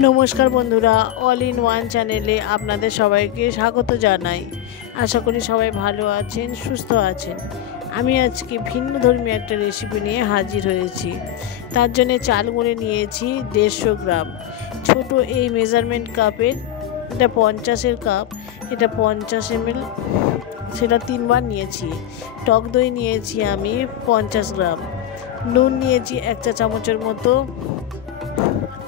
নমস্কার বন্ধুরা, all in one চ্যানেলে আপনাদের সবাইকে স্বাগত জানাই। আশা করি সবাই ভালো আছেন, সুস্থ আছেন। আমি আজকে ভিন্ন ধর্মী একটা রেসিপি নিয়ে হাজির হয়েছি। তার জন্য চাল গুঁড়ে নিয়েছি 150 গ্রাম। ছোট এই মেজারমেন্ট কাপের, এটা 50-এর কাপ, এটা 50 ml, সেটা 3বার নিয়েছি। টক দই নিয়েছি আমি 50 গ্রাম। নুন নিয়েছি 1 চা চামচের মতো।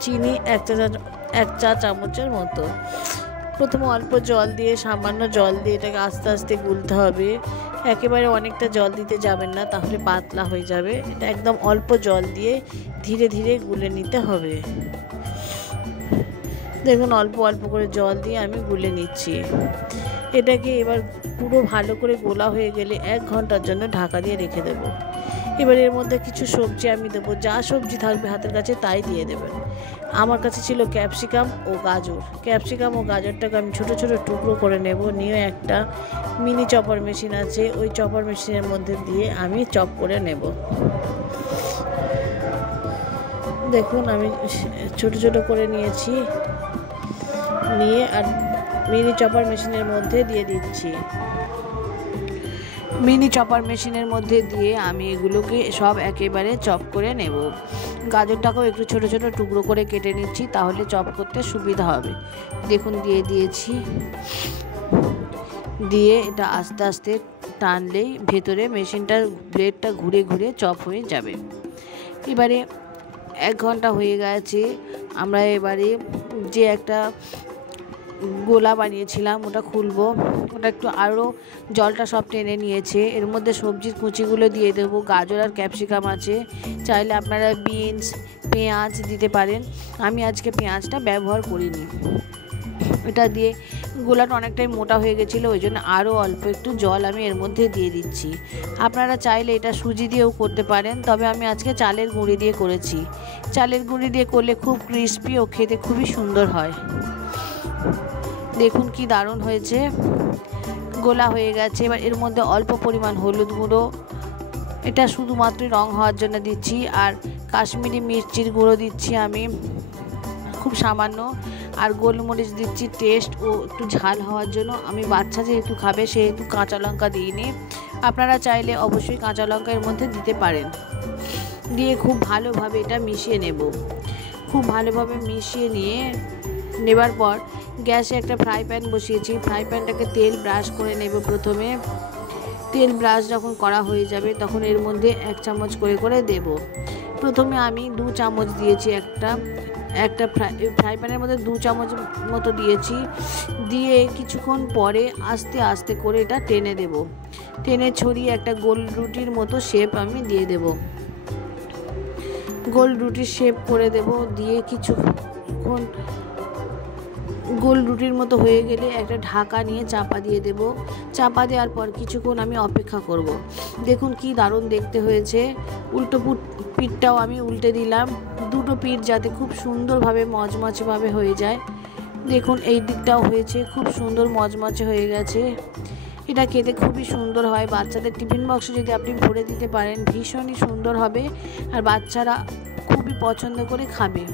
চিনি 1 চা চামচের মতো। প্রথমে অল্প জল দিয়ে, সামান্য জল দিয়ে এটাকে আস্তে আস্তে গুলতে হবে। একেবারে অনেকটা জল দিতে যাবেন না, তাহলে পাতলা হয়ে যাবে। এটা একদম অল্প জল দিয়ে ধীরে ধীরে গুলে নিতে হবে। দেখুন, অল্প অল্প করে জল দিয়ে আমি গুলে নিচ্ছি। এটাকে এবার পুরো ভালো করে গোলা হয়ে গেলে 1 ঘন্টার জন্য ঢাকা দিয়ে রেখে দেব। এবার এর মধ্যে কিছু সবজি আমি দেবো। যা সবজি থাকবে হাতের কাছে তাই দিয়ে দেবেন। আমার কাছে ছিল ক্যাপসিকাম ও গাজর। ক্যাপসিকাম ও গাজরটাকে আমি ছোট ছোট টুকরো করে নেব। নিয়ে একটা মিনি চপার মেশিন আছে, ওই চপার মেশিনের মধ্যে দিয়ে আমি চপ করে নেব। দেখুন, আমি ছোট ছোট করে নিয়েছি, নিয়ে আর মিনি চপার মেশিনের মধ্যে দিয়ে দিচ্ছি। মিনি চপার মেশিনের মধ্যে দিয়ে আমি এগুলোকে সব একেবারে চপ করে নেব। গাজরটাকেও একটু ছোট ছোট টুকরো করে কেটে নিচ্ছি, তাহলে চপ করতে সুবিধা হবে। দেখুন, দিয়ে দিয়েছি। দিয়ে এটা আস্তে আস্তে টানলেই ভেতরে মেশিনটার ব্লেডটা ঘুরে ঘুরে চপ হয়ে যাবে। এবারে 1 ঘন্টা হয়ে গেছে। আমরা এবারে যে একটা গোলা বানিয়েছিলাম ওটা খুলবো। ওটা একটু আরও জলটা সব টেনে নিয়েছে। এর মধ্যে সবজির কুচিগুলো দিয়ে দেবো। গাজর আর ক্যাপসিকাম আছে, চাইলে আপনারা বিনস, পেঁয়াজ দিতে পারেন। আমি আজকে পেঁয়াজটা ব্যবহার করিনি। এটা দিয়ে গোলাটা অনেকটাই মোটা হয়ে গেছিলো, ওই জন্য আরও অল্প একটু জল আমি এর মধ্যে দিয়ে দিচ্ছি। আপনারা চাইলে এটা সুজি দিয়েও করতে পারেন, তবে আমি আজকে চালের গুঁড়ি দিয়ে করেছি। চালের গুঁড়ি দিয়ে করলে খুব ক্রিস্পি ও খেতে খুবই সুন্দর হয়। দেখুন কি দারুণ হয়েছে, গোলা হয়ে গেছে। এবার এর মধ্যে অল্প পরিমাণ হলুদ গুঁড়ো, এটা শুধুমাত্র রং হওয়ার জন্য দিচ্ছি। আর কাশ্মীরি মির্চির গুঁড়ো দিচ্ছি আমি খুব সামান্য। আর গোলমরিচ দিচ্ছি টেস্ট ও একটু ঝাল হওয়ার জন্য। আমি বাচ্চা যেহেতু খাবে সেহেতু কাঁচা লঙ্কা দিইনি। আপনারা চাইলে অবশ্যই কাঁচা লঙ্কা এর মধ্যে দিতে পারেন। দিয়ে খুব ভালোভাবে এটা মিশিয়ে নেব। খুব ভালোভাবে মিশিয়ে নিয়ে নেবার পর গ্যাসে একটা ফ্রাই প্যান বসিয়েছি। ফ্রাই প্যানটাকে তেল ব্রাশ করে নেব। প্রথমে তেল ব্রাশ যখন করা হয়ে যাবে তখন এর মধ্যে 1 চামচ করে করে দেব। প্রথমে আমি 2 চামচ দিয়েছি। একটা ফ্রাই প্যানের মধ্যে 2 চামচ মতো দিয়েছি। দিয়ে কিছুক্ষণ পরে আস্তে আস্তে করে এটা টেনে দেব। টেনে ছড়িয়ে একটা গোল রুটির মতো শেপ আমি দিয়ে দেব। গোল রুটির শেপ করে দেব। দিয়ে কিছুক্ষণ গোল রুটির মতো হয়ে গেলে একটা ঢাকা নিয়ে চাপা দিয়ে দেব। চাপা দেওয়ার পর কিছুক্ষণ আমি অপেক্ষা করব। দেখুন কি দারুণ দেখতে হয়েছে। উল্টো পিঠটাও আমি উল্টে দিলাম, দুটো পিঠ যাতে খুব সুন্দরভাবে মচমচেভাবে হয়ে যায়। দেখুন এই দিকটাও হয়েছে, খুব সুন্দর মচমচে হয়ে গেছে। এটা খেতে খুবই সুন্দর হয়। বাচ্চাদের টিফিন বক্সে যদি আপনি ভরে দিতে পারেন ভীষণই সুন্দর হবে, আর বাচ্চারা খুবই পছন্দ করে খাবে।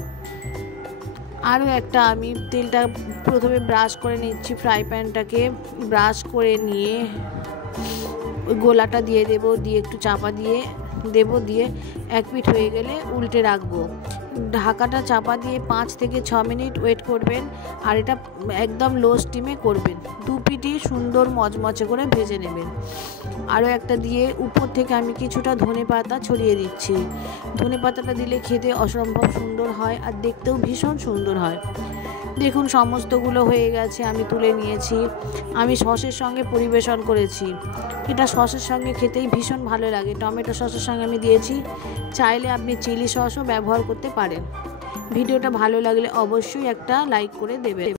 আরও একটা আমি তেলটা প্রথমে ব্রাশ করে নিচ্ছি। ফ্রাই প্যানটাকে ব্রাশ করে নিয়ে ওই গোলাটা দিয়ে দেব। দিয়ে একটু চাপা দিয়ে দেব। দিয়ে 1 পিঠ হয়ে গেলে উল্টে রাখবো। ঢাকাটা চাপা দিয়ে 5 থেকে 6 মিনিট ওয়েট করবেন। আর এটা একদম লো স্টিমে করবেন। 2 পিঠই সুন্দর মচমচে করে ভেজে নেবেন। আরও একটা দিয়ে উপর থেকে আমি কিছুটা ধনেপাতা ছড়িয়ে দিচ্ছি। ধনেপাতাটা দিলে খেতে অসম্ভব সুন্দর হয়, আর দেখতেও ভীষণ সুন্দর হয়। দেখুন সমস্তগুলো হয়ে গেছে, আমি তুলে নিয়েছি। আমি সসের সঙ্গে পরিবেশন করেছি। এটা সসের সঙ্গে খেতেই ভীষণ ভালো লাগে। টমেটো সসের সঙ্গে আমি দিয়েছি, চাইলে আপনি চিলি সসও ব্যবহার করতে পারেন। ভিডিওটা ভালো লাগলে অবশ্যই একটা লাইক করে দেবেন।